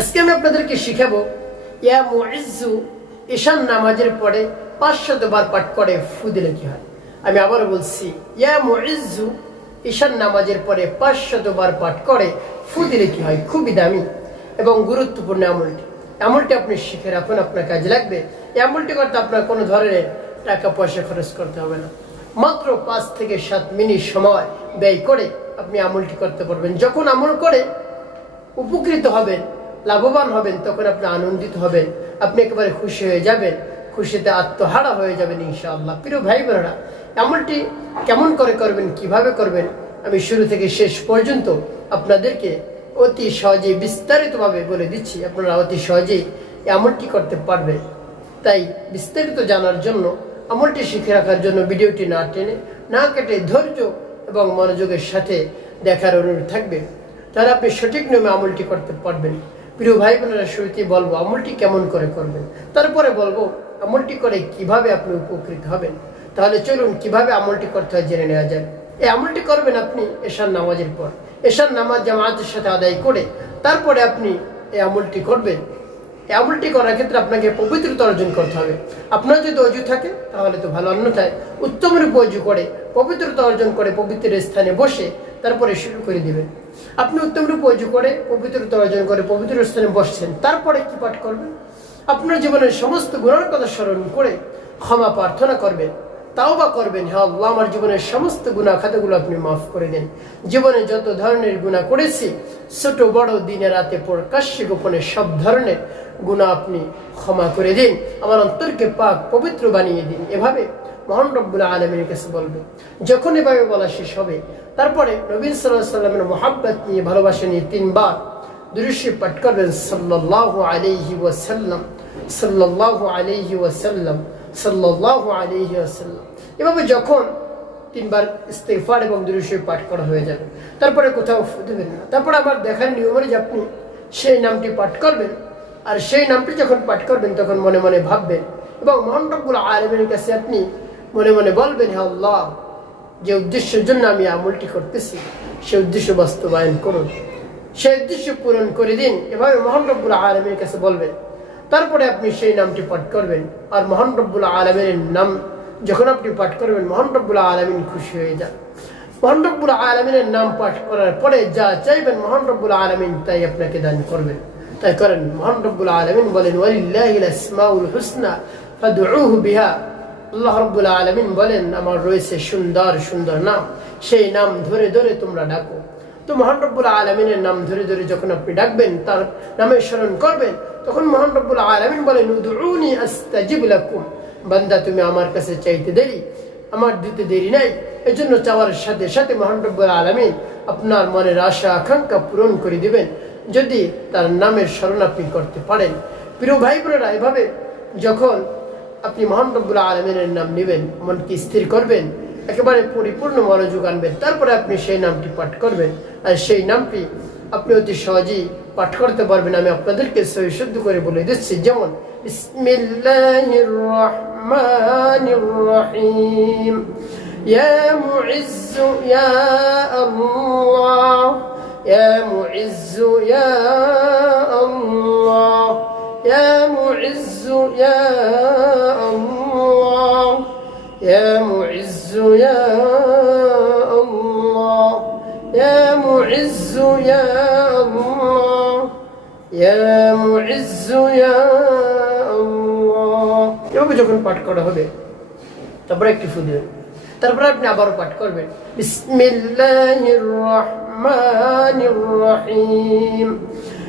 আজকে আমি আপনাদেরকে শিখাবো, ইয়া মুইজ্জু ঈশান নামাজের পরে পাঁচশত বার পাঠ করে, ফু দিলে কি হয়? আমি আবার বলছি, ইয়া মুইজ্জু ঈশান নামাজের পরে পাঁচশত বার পাঠ করে, ফু দিলে কি হয়? খুবই দামি এবং গুরুত্বপূর্ণ আমলটি। আমলটি আপনি শিখে রাখুন, আপনার কাজে লাগবে। এই আমলটি করতে আপনার কোনো ধরনের টাকা পয়সা খরচ করতে হবে না। মাত্র পাঁচ থেকে সাত মিনিট সময় ব্যয় করে আপনি আমলটি করতে পারবেন। যখন আমল করে, উপকৃত হবেন লাভবান হবেন, তখন আপনি আনন্দিত হবেন, আপনি একেবারে খুশি হয়ে যাবেন, খুশিতে আত্মহারা হয়ে যাবেন ইনশাআল্লাহ। প্রিয় ভাই বোনেরা, এমনটি কেমন করে করবেন, কীভাবে করবেন, আমি শুরু থেকে শেষ পর্যন্ত আপনাদেরকে অতি সহজেই বিস্তারিতভাবে বলে দিচ্ছি। আপনারা অতি সহজেই এমনটি করতে পারবেন। তাই বিস্তারিত জানার জন্য, আমলটি শিখে রাখার জন্য ভিডিওটি না টেনে, না কেটে ধৈর্য এবং মনোযোগের সাথে দেখার অনুরোধ থাকবে। তাহলে আপনি সঠিক নিয়মে আমলটি করতে পারবেন। প্রিয় ভাই বোনেরা শুরুতেই বলব, আমলটি কেমন করে করবেন? তারপরে বলব, আমলটি করে কীভাবে আপনি উপকৃত হবেন? তাহলে চলুন, কীভাবে আমলটি করতে হয় জেনে নেওয়া যায় এই আমলটি করবেন আপনি এশার নামাজের পর। এশার নামাজ জামাতের সাথে আদায় করে তারপরে আপনি এই আমলটি করবেন। এই আমলটি করার ক্ষেত্রে আপনাকে পবিত্রতা অর্জন করতে হবে। আপনার যদি অজু থাকে, তাহলে তো ভালো, অন্যথায় উত্তম রূপে অজু করে, পবিত্রতা অর্জন করে পবিত্র স্থানে বসে তারপরে শুরু করে দিবেন। আপনি উত্তম রূপে অজু করে পবিত্রতা অর্জন করে, পবিত্র স্থানে বসছেন, তারপরে কি পাঠ করবেন? আপনার জীবনের সমস্ত গুণার কথা স্মরণ করে ক্ষমা প্রার্থনা করবেন তাও বা করবেন হ্যাঁ আল্লাহ, আমার জীবনের সমস্ত গুণা খাতাগুলো আপনি মাফ করে দেন। জীবনে যত ধরনের গুণা করেছি, ছোট, বড়, দিনে রাতে প্রকাশ্যে, গোপনে সব ধরনের গুণা আপনি ক্ষমা করে দিন। আমার অন্তরকে পাক, পবিত্র বানিয়ে দিন। এভাবে মহান রব্বুল্লাহ আলমীর কাছে বলবে, যখন এভাবে বলা শেষ হবে, তারপরে নবীন সাল্লাহ সাল্লামের মোহাব্বত নিয়ে ভালোবাসা নিয়ে তিনবার দৃশ্যে পাঠ করবেন সাল্লাহ আলাইহি ওয়াসাল্লাম সাল্লাহ আলাইহি ওয়াসাল্লাম সাল্লাহ আলাইহি ওয়াসাল্লাম। এভাবে যখন তিনবার ইস্তেফার এবং দৃশ্য পাঠ করা হয়ে যাবে, তারপরে কোথাও দেবেন না। তারপরে আবার দেখার নিয়ম যে আপনি সেই নামটি পাঠ করবেন, আর সেই নামটি যখন পাঠ করবেন, তখন মনে মনে ভাববেন, এবং মহানরবুল আলমের কাছে আপনি মনে মনে বলবেন, হে আল্লাহ, যে উদ্দেশ্যের জন্য আমি আমলটি করতেছি, সে উদ্দেশ্য বাস্তবায়ন করুন। সেই উদ্দেশ্য পূরণ করে দিন। এভাবে মহান রব্বুল আলমের কাছে বলবেন। তারপরে আপনি সেই নামটি পাঠ করবেন। আর মহান রব্বুল আলমের নাম যখন আপনি পাঠ করবেন, মহান রব্বুল আলমিন খুশি হয়ে যান। মহান রব্বুল আলমিনের নাম পাঠ করার পরে যা চাইবেন মহান রব্বুল আলমিন তাই আপনাকে দান করবেন। তাই করেন। মহান রব্বুল আলমিন বলেন, ওয়ালিল্লাহিল আসমাউল হুসনা বিহা। আল্লাহ রব্বুল আলমিন বলেন, আমার রয়েছে সুন্দর সুন্দর নাম। সেই নাম ধরে ধরে তোমরা ডাকো। তো মহান রব্বুল আলমিনের নাম ধরে ধরে যখন আপনি ডাকবেন, তার নামে স্মরণ করবেন, তখন মহান রব্বুল আলমিন বলেন, উদউনি আস্তাজিব লাকুম। বান্দা, তুমি আমার কাছে চাইতে দেরি, আমার দিতে দেরি নাই। এজন্য চাওয়ার সাথে সাথে মহান রব্বুল আলমিন আপনার মনের আশা, আকাঙ্ক্ষা পূরণ করে দিবেন। যদি তার নামের স্মরণ আপনি করতে পারেন। প্রিয় ভাই বোনেরা, এভাবে যখন আপনি মহান রব্বুল আলমিনের নাম নেবেন মনকে স্থির করবেন একেবারে পরিপূর্ণ মনোযোগ আনবেন তারপরে আপনি সেই নামটি পাঠ করবেন আর সেই নামটি আপনি অতি সহজেই পাঠ করতে পারবেন আমি আপনাদেরকে সহি শুদ্ধ করে বলে দিচ্ছি যেমন বিসমিল্লাহির রহমানির রহিম يا معز يا الله يا معز يا الله يا معز يا الله يا معز يا الله يا معز يا الله يا معز يا الله এভাবে যখন পাঠ করা হবে তারপরে একটি ফু দিবেন তারপরে আপনি আবারও পাঠ করবেন বিসমিল্লাহির রহমানির রহিম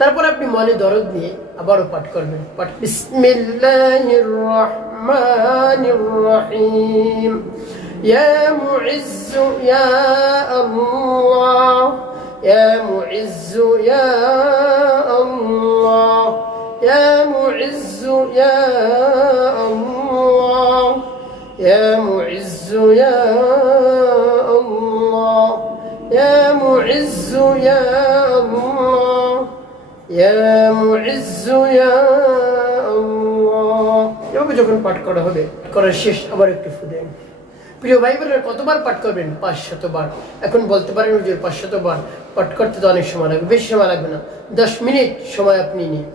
তারপর আপনি মনে দরদ নিয়ে আবারও পাঠ করবেন পাঠ বিসমিল্লাহির রহমানির রহিম ইয়া মুইজ্জ ইয়া আল্লাহ ইয়া মুইজ্জ ইয়া আল্লাহ ইয়া মুইজ্জ ইয়া আল্লাহ ইয়া মুইজ্জ ইয়া আল্লাহ ইয়া মুইজ্জ ইয়া আল্লাহ يا معز يا الله এভাবে যখন পাঠ করা হবে করার শেষ আবার একটু ফুদেন প্রিয় ভাই বোনেরা কতবার পাঠ করবেন পাঁচ শতবার এখন বলতে পারেন হুজুর পাঁচ শতবার পাঠ করতে তো অনেক সময় লাগবে বেশি সময় লাগবে না দশ মিনিট সময় আপনি নিন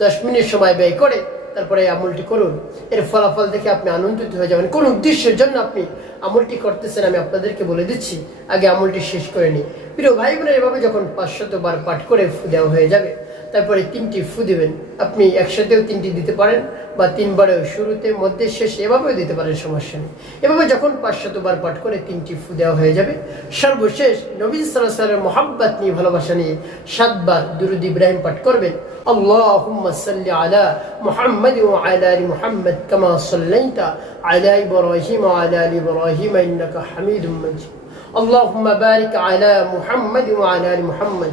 দশ মিনিট সময় ব্যয় করে তারপরে এই আমলটি করুন এর ফলাফল দেখে আপনি আনন্দিত হয়ে যাবেন কোন উদ্দেশ্যের জন্য আপনি আমলটি করতেছেন আমি আপনাদেরকে বলে দিচ্ছি আগে আমলটি শেষ করে নিই প্রিয় ভাই বোনের এভাবে যখন পাঁচশত বার পাঠ করে ফু দেওয়া হয়ে যাবে তারপরে তিনটি ফু দেবেন আপনি একসাথেও তিনটি দিতে পারেন বা তিনবারেও শুরুতে মধ্যে শেষে এভাবেও দিতে পারেন সমস্যা নেই এভাবে যখন পাঁচশত বার পাঠ করে তিনটি ফু দেওয়া হয়ে যাবে সর্বশেষ নবী সাল্লাহ সাল্লামের মোহাব্বত নিয়ে ভালোবাসা নিয়ে সাতবার দুরুদ ইব্রাহিম পাঠ করবেন اللهم صل على محمد وعلى ال محمد كما صليت على ابراهيم وعلى ال ابراهيم انك حميد مجيد اللهم بارك على محمد وعلى ال محمد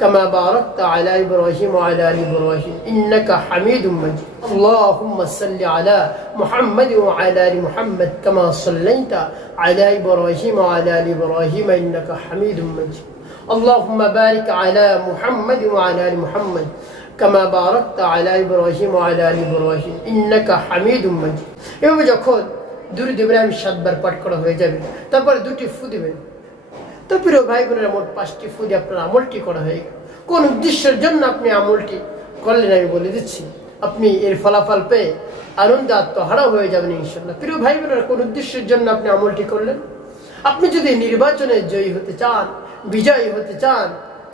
كما باركت على ابراهيم وعلى ال ابراهيم انك حميد مجيد اللهم صل على محمد وعلى ال محمد كما صليت على ابراهيم وعلى ال ابراهيم انك حميد مجيد اللهم بارك على محمد وعلى ال محمد كما باركت على ابراهيم وعلى ال ابراهيم انك حميد مجيد এভাবে যখন দুরুদ ইব্রাহিম সাতবার পাঠ করা হয়ে যাবে তারপরে দুটি ফু দিবেন তো প্রিয় ভাই বোনেরা মোট পাঁচটি ফু দিয়ে আপনার আমলটি করা হয়ে গেল। কোন উদ্দেশ্যের জন্য আপনি আমলটি করলেন আমি বলে দিচ্ছি। আপনি এর ফলাফল পেয়ে আনন্দ আত্মহারা হয়ে যাবেন ইনশাল্লাহ প্রিয় ভাই বোনেরা কোন উদ্দেশ্যের জন্য আপনি আমলটি করলেন? আপনি যদি নির্বাচনে জয়ী হতে চান, বিজয়ী হতে চান,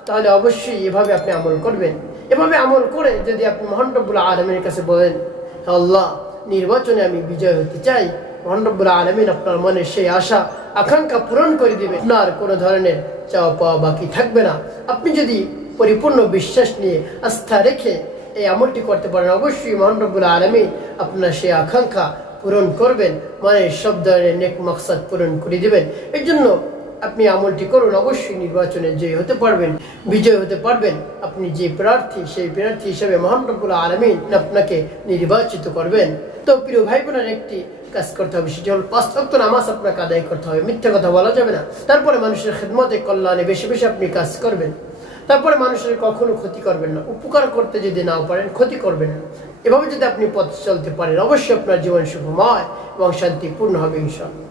তাহলে অবশ্যই এভাবে আপনি আমল করবেন। এভাবে আমল করে যদি আপনি মহান রব্বুল আলমের কাছে বলেন, "হে আল্লাহ, নির্বাচনে আমি বিজয় হতে চাই। মহান রব্বুল আলমিন আপনার মনে সেই আশা আকাঙ্ক্ষা পূরণ করে দিবে আপনার কোনো ধরনের চাওয়া পাওয়া বাকি থাকবে না। আপনি যদি পরিপূর্ণ বিশ্বাস নিয়ে আস্থা রেখে এই আমলটি করতে পারেন, অবশ্যই মহান রব্বুল আলমী আপনার সেই আকাঙ্ক্ষা পূরণ করবেন মানে সব ধরনের নেক মকসাদ পূরণ করে দেবেন। এর জন্য আপনি আমলটি করুন, অবশ্যই নির্বাচনে জয়ী হতে পারবেন, বিজয় হতে পারবেন, আপনি যে প্রার্থী, সেই প্রার্থী হিসেবে মহান রব্বুল আলমিন আপনাকে নির্বাচিত করবেন। তো প্রিয় ভাই বোনের একটি কাজ করতে হবে, সেটি হল পাঁচ নামাজ আপনাকে আদায় করতে হবে, মিথ্যে কথা বলা যাবে না। তারপরে মানুষের খেদমতে কল্যাণে বেশি বেশি আপনি কাজ করবেন। তারপরে মানুষের কখনো ক্ষতি করবেন না। উপকার করতে যদি নাও পারেন, ক্ষতি করবেন না। এভাবে যদি আপনি পথ চলতে পারেন, অবশ্যই আপনার জীবন সুখময় এবং শান্তিপূর্ণ হবে ইনশাল্লাহ